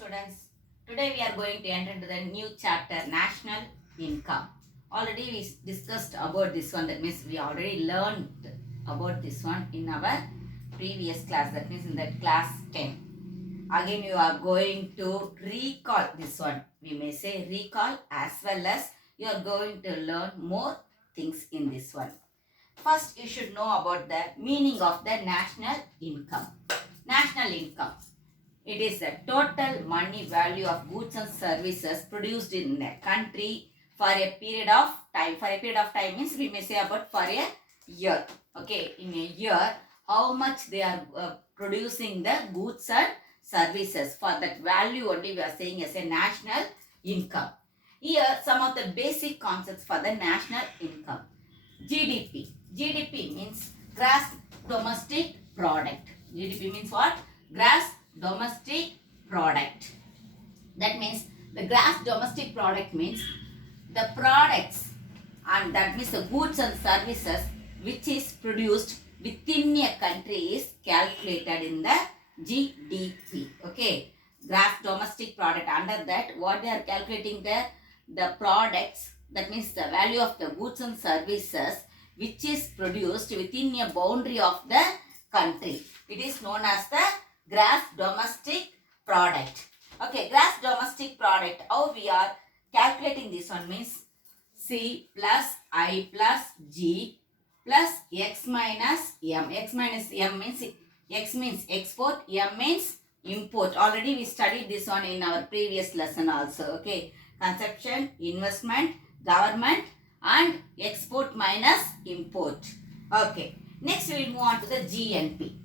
students. Today we are going to enter into the new chapter, National Income. Already we discussed about this one. That means we already learned about this one in our previous class. That means in that class 10. Again you are going to recall this one. We may say recall as well as you are going to learn more things in this one. First you should know about the meaning of the national income. National income. It is the total money value of goods and services produced in a country for a period of time. For a period of time means we may say about for a year. Okay, in a year, how much they are producing the goods and services. For that value only we are saying as a national income. Here some of the basic concepts for the national income. GDP. GDP means gross domestic product. GDP means what? Gross domestic product. That means the gross domestic product means the products, and that means the goods and services which is produced within a country is calculated in the GDP. Okay, gross domestic product. Under that, what they are calculating there, the products, that means the value of the goods and services which is produced within a boundary of the country. It is known as the gross domestic product. Okay, gross domestic product. How we are calculating this one means C plus I plus G plus X minus M. X minus M means X means export, M means import. Already we studied this one in our previous lesson also. Okay, consumption, investment, government and export minus import. Okay, next we will move on to the GNP.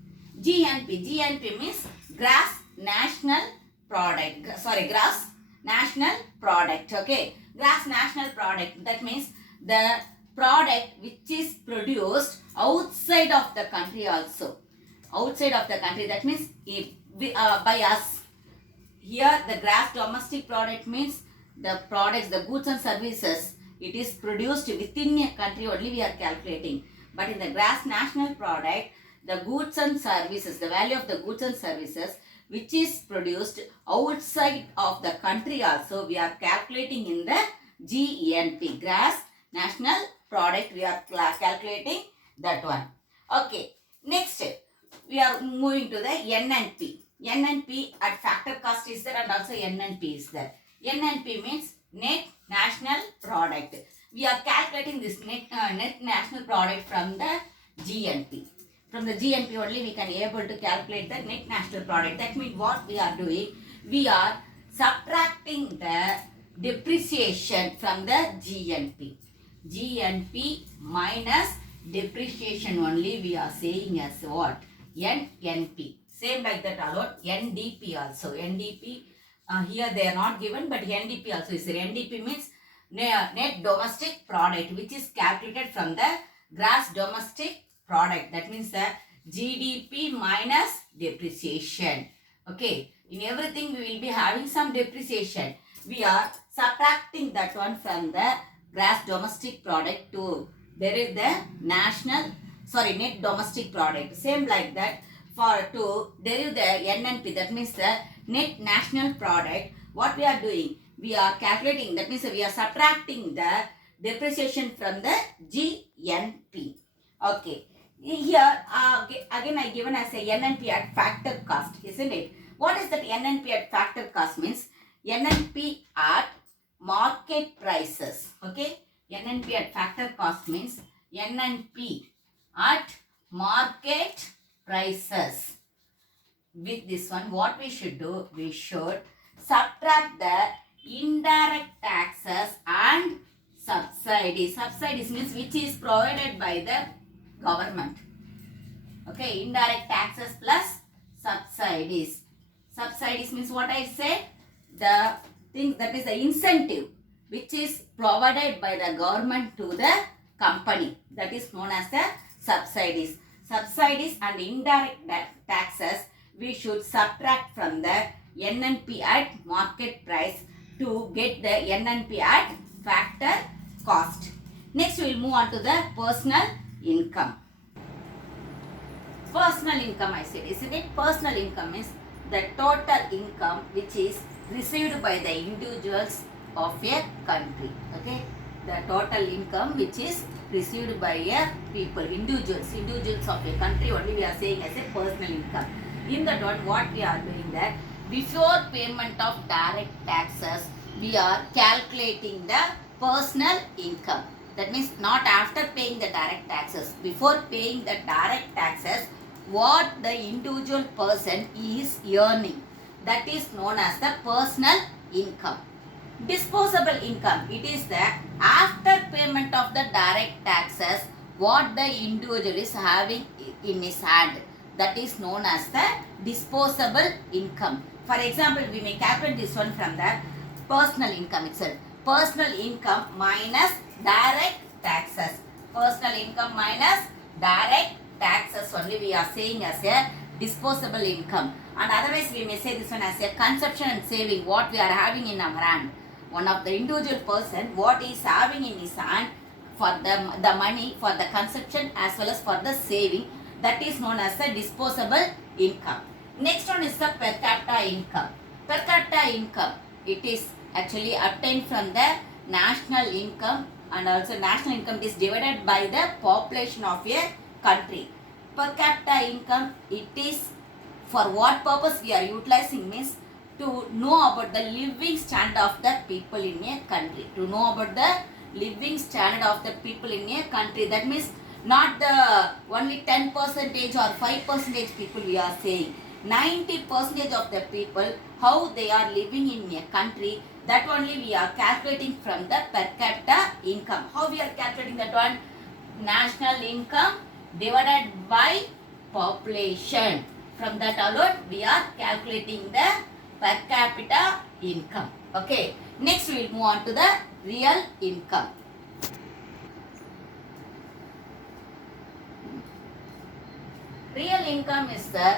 GNP means gross national product. Sorry, gross national product. Okay, gross national product. That means the product which is produced outside of the country also. Outside of the country. That means if we, by us. Here the gross domestic product means the products, the goods and services. It is produced within a country only we are calculating. But in the gross national product, the goods and services, the value of the goods and services which is produced outside of the country also we are calculating in the GNP, gross national product, we are calculating that one. Okay, next we are moving to the NNP. NNP at factor cost is there and also NNP is there. NNP means net national product. We are calculating this net national product from the GNP. From the GNP only we can able to calculate the net national product. That means what we are doing, we are subtracting the depreciation from the GNP. GNP minus depreciation only we are saying as what? NNP. Same like that alone. NDP also. NDP here they are not given, but NDP also is there. NDP means net domestic product which is calculated from the gross domestic product. That means the GDP minus depreciation. Okay, in everything we will be having some depreciation. We are subtracting that one from the gross domestic product to derive the net domestic product. Same like that, for to derive the NNP, that means the net national product, what we are doing, we are calculating, that means we are subtracting the depreciation from the GNP. Okay, here again I given as a NNP at factor cost, isn't it? What is that NNP at factor cost means? NNP at market prices. Okay, NNP at factor cost means NNP at market prices. With this one, what we should do, we should subtract the indirect taxes and subsidies. Subsidies means which is provided by the government. Okay, indirect taxes plus subsidies. Subsidies means what I said, the thing that is the incentive which is provided by the government to the company, that is known as the subsidies. Subsidies and indirect taxes we should subtract from the NNP at market price to get the NNP at factor cost. Next we will move on to the personal income. Personal income I said, isn't it? Personal income is the total income which is received by the individuals of a country. Okay, the total income which is received by a people, individuals of a country only we are saying as a personal income. In that one, what we are doing that before payment of direct taxes, we are calculating the personal income. That means not after paying the direct taxes. Before paying the direct taxes, what the individual person is earning, that is known as the personal income. Disposable income, it is the after payment of the direct taxes, what the individual is having in his hand, that is known as the disposable income. For example, we may calculate this one from the personal income itself. Personal income minus direct taxes. Personal income minus direct taxes only we are saying as a disposable income. And otherwise we may say this one as a consumption and saving, what we are having in our hand. One of the individual person, what he is having in his hand for the money for the consumption as well as for the saving, that is known as the disposable income. Next one is the per capita income. Per capita income, it is actually obtained from the national income, and also national income is divided by the population of a country. Per capita income, it is for what purpose we are utilizing means to know about the living standard of the people in a country. To know about the living standard of the people in a country. That means not the only 10% or 5% people we are saying. 90% of the people, how they are living in a country, that only we are calculating from the per capita income. How we are calculating that one? National income divided by population. From that alone, we are calculating the per capita income. Okay. Next, we will move on to the real income. Real income is the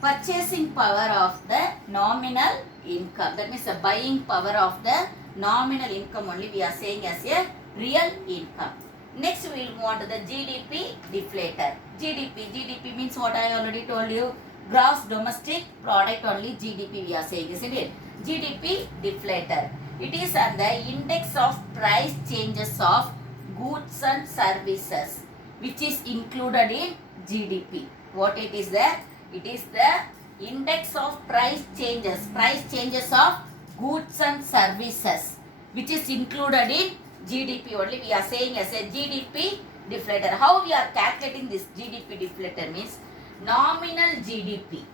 purchasing power of the nominal income. That means the buying power of the nominal income only we are saying as a real income. Next we will move on to the GDP deflator. GDP means what I already told you. Gross domestic product only GDP we are saying, isn't it? GDP deflator. It is the index of price changes of goods and services which is included in GDP. What it is there? It is the index of price changes of goods and services which is included in GDP only we are saying as a GDP deflator. How we are calculating this GDP deflator means nominal GDP.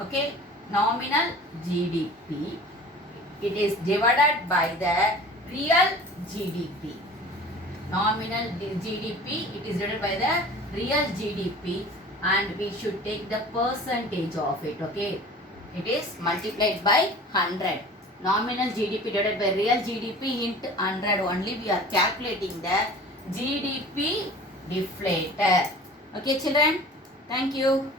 Okay, nominal GDP, it is divided by the real GDP. Nominal GDP, it is divided by the real GDP, and we should take the percentage of it. Okay, it is multiplied by 100. Nominal GDP divided by real GDP into 100 only we are calculating the GDP deflator. Okay children, thank you.